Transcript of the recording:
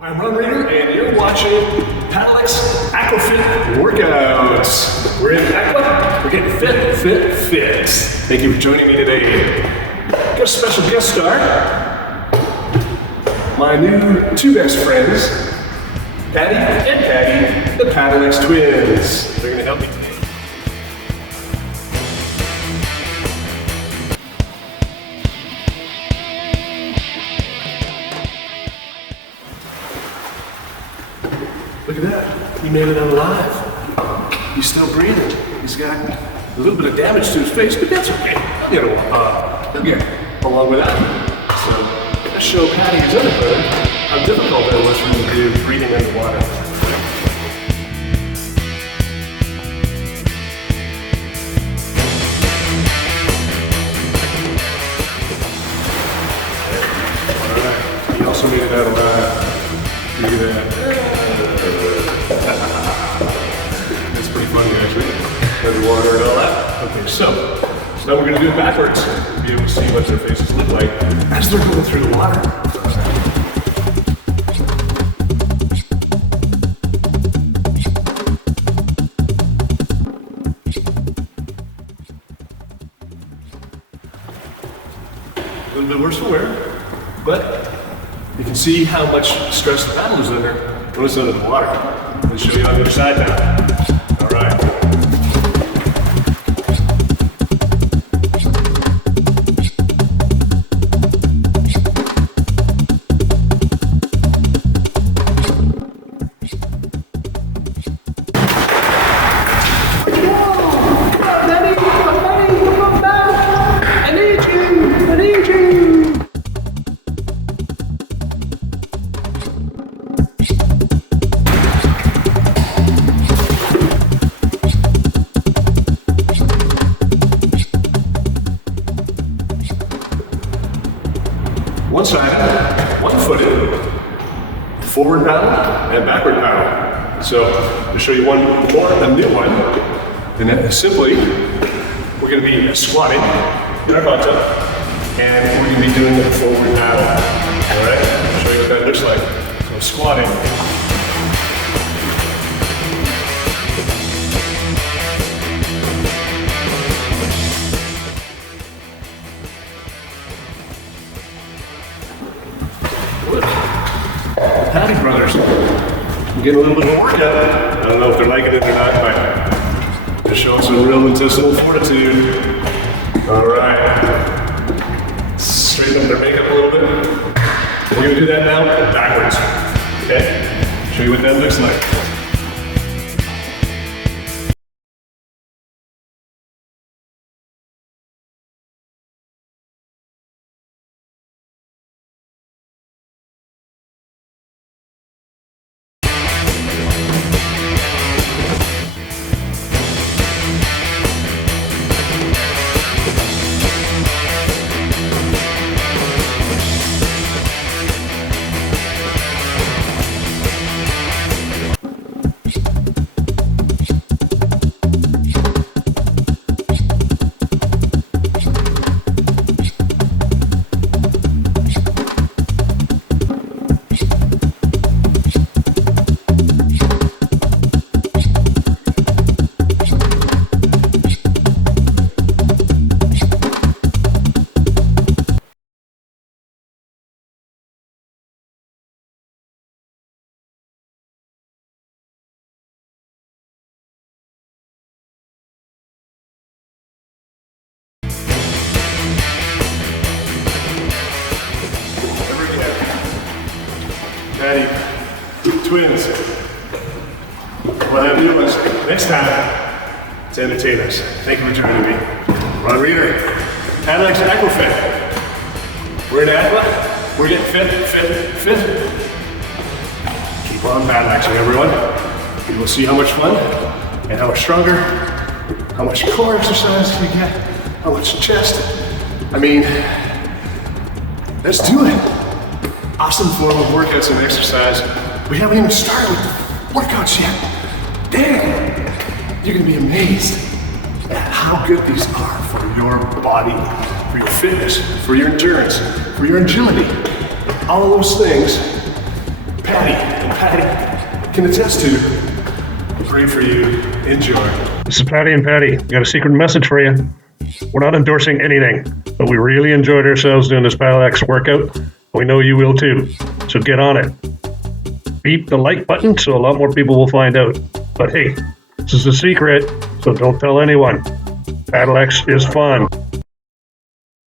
I'm Ron Reader, and you're watching NEWEST AQUAFIT Work Outs. We're in Aqua, we're getting fit. Thank you for joining me today. Got a special guest star. My new two best friends, Patty and Peggy, the NEWEST twins. They're gonna help me today. Look at that, he made it out alive. He's still breathing. He's got a little bit of damage to his face, but that's okay. He'll get along with that. So, let's show Patty his other brother how difficult it was for him to do breathing underwater. Alright, he also made it out alive. Look at that. That's pretty funny actually. Underwater and all that. Okay, so now we're going to do it backwards. Be able to see what their faces look like as they're going through the water. A little bit worse for wear, but you can see how much stress the paddle is under when it's under the water. Let me show you on the other side now. All right. One side, one footed, forward paddle and backward paddle. So to show you one more, a new one, and then simply we're going to be squatting in our hot tub, and we're going to be doing the forward paddle. All right, I'll show you what that looks like. So squatting. Howdy, brothers. I'm getting a little bit of a workout. I don't know if they're liking it or not, but they're showing some real intestinal fortitude. All right. Straighten up their makeup a little bit. We're going to do that now backwards. Okay? Show you what that looks like. Patty, twins. We'll have new ones next time to entertain us. Thank you for joining me. Ron Reader, NEWEST AQUAFIT. We're in Aqua. We're getting fit. Keep on paddling, everyone. You will see how much fun and how much stronger, how much core exercise you get, how much chest. I mean, let's do it. Awesome form of workouts and exercise. We haven't even started with the workouts yet. Damn, you're gonna be amazed at how good these are for your body, for your fitness, for your endurance, for your agility. All those things Patty and Patty can attest to. Great for you. Enjoy. This is Patty and Patty. Got a secret message for you. We're not endorsing anything, but we really enjoyed ourselves doing this Paddle-X workout. We know you will too, so get on it. Beep the like button so a lot more people will find out. But hey, this is a secret, so don't tell anyone. Paddle-X is fun.